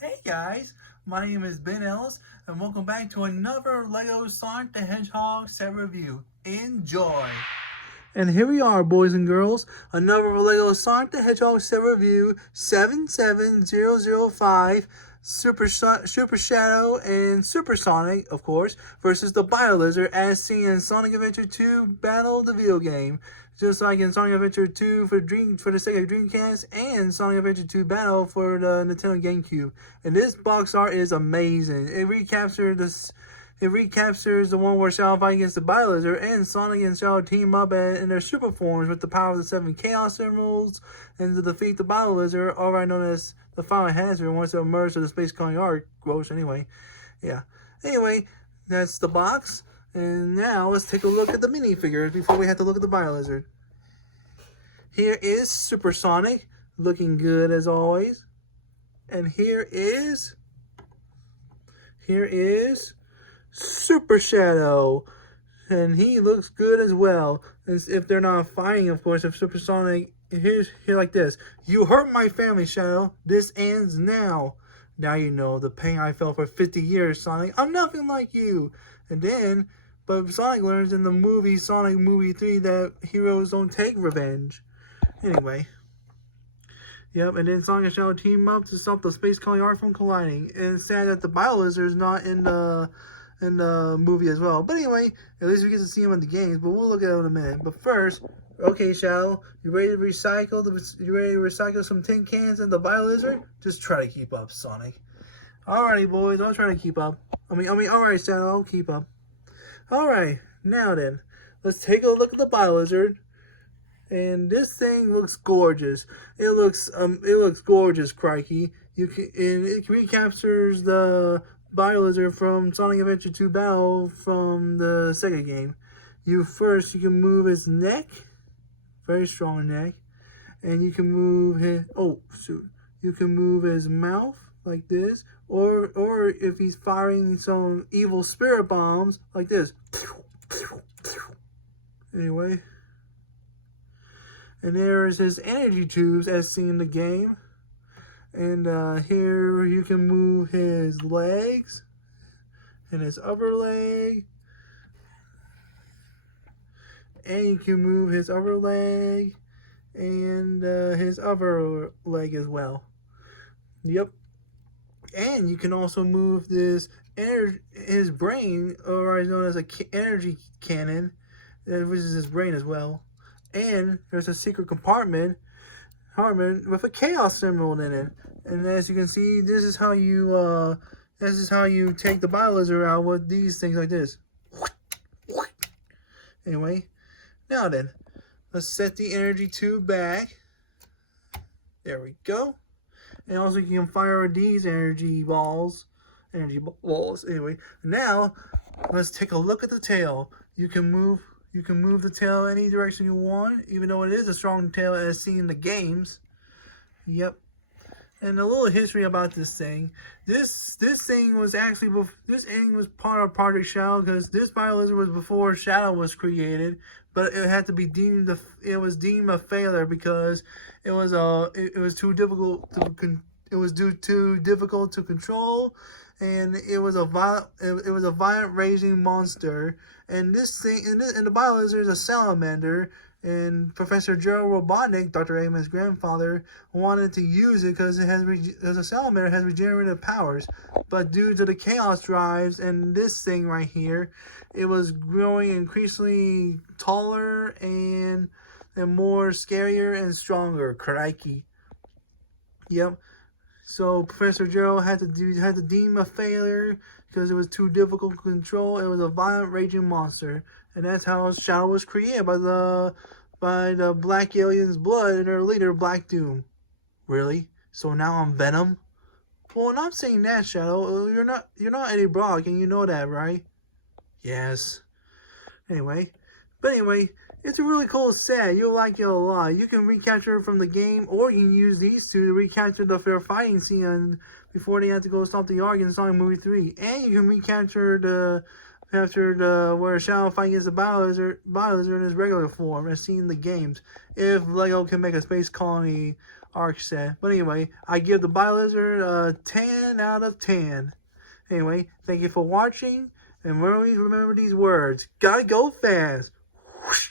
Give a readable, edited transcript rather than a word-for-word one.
Hey guys, my name is Ben Ellis, and welcome back to another LEGO Sonic the Hedgehog set review. Enjoy! And here we are, boys and girls, another LEGO Sonic the Hedgehog set review 77005 Super Shadow and Super Sonic, of course, versus the biolizard as seen in Sonic Adventure 2 Battle of the Video Game. Just like in Sonic Adventure 2 for the Sega Dreamcast and Sonic Adventure 2 Battle for the Nintendo GameCube. And this box art is amazing. It recaptures the one where Shadow fight against the biolizard, and Sonic and Shadow team up in their super forms with the power of the 7 Chaos Emeralds and to defeat the biolizard, already known as the Final Hazard, once it emerged to the Space Calling Arc. Gross, anyway. Yeah. Anyway, that's the box. And now let's take a look at the minifigures before we have to look at the biolizard. Here is Super Sonic, looking good as always. And here is Super Shadow, and he looks good as well. As if they're not fighting, of course. If Super Sonic here like this: "You hurt my family, Shadow. This ends now. Now you know the pain I felt for 50 years, Sonic. I'm nothing like you." And then, but Sonic learns in the movie Sonic Movie 3 that heroes don't take revenge. Anyway. Yep, and then Sonic and Shadow team up to stop the Space Calling Arc from colliding. And it's sad that the biolizard is not in the movie as well. But anyway, at least we get to see him in the games. But we'll look at it in a minute. But first, okay, Shadow, you ready to recycle some tin cans in the biolizard? Just try to keep up, Sonic. Alrighty, boys, I'll try to keep up. Alright, Shadow, I'll keep up. Alright, now then, let's take a look at the biolizard. And this thing looks gorgeous. It looks gorgeous, crikey. It recaptures the biolizard from Sonic Adventure 2 Battle from the Sega game. You can move his neck, very strong neck, and you can move his mouth like this, or if he's firing some evil spirit bombs like this. Anyway. And there's his energy tubes as seen in the game. And here you can move his legs and his upper leg. And you can move his upper leg and his upper leg as well. Yep. And you can also move his brain, or known as an energy cannon, which is his brain as well. And there's a secret compartment with a Chaos Emerald in it. And as you can see, this is how you take the biolizard out with these things like this. Anyway, now then, let's set the energy tube back. There we go. And also you can fire these energy balls. Anyway, now let's take a look at the tail. You can move the tail any direction you want, even though it is a strong tail as seen in the games. Yep. And a little history about this thing. This thing was part of Project Shadow, because this biolizard was before Shadow was created, but it had to be deemed a failure because it was too difficult to control, and it was a violent raging monster. And this thing, and the biolizard is a salamander. And Professor Gerald Robotnik, Dr. Eggman's grandfather, wanted to use it because a salamander has regenerative powers. But due to the chaos drives and this thing right here, it was growing increasingly taller and more scarier and stronger. Crikey. Yep. So Professor Gerald had to deem a failure because it was too difficult to control. It was a violent, raging monster, and that's how Shadow was created by the Black Alien's blood and their leader, Black Doom. Really? So now I'm Venom? Well, I'm not saying that, Shadow. You're not Eddie Brock, and you know that, right? Yes. Anyway, it's a really cool set. You'll like it a lot. You can recapture it from the game, or you can use these two to recapture the fair fighting scene before they have to go stop the Ark in Sonic Movie 3. And you can recapture where Shadow fights against the biolizard in his regular form, as seen in the games. If LEGO can make a space colony Ark said. But anyway, I give the biolizard a 10 out of 10. Anyway, thank you for watching, and always remember these words. Gotta go fast. Whoosh.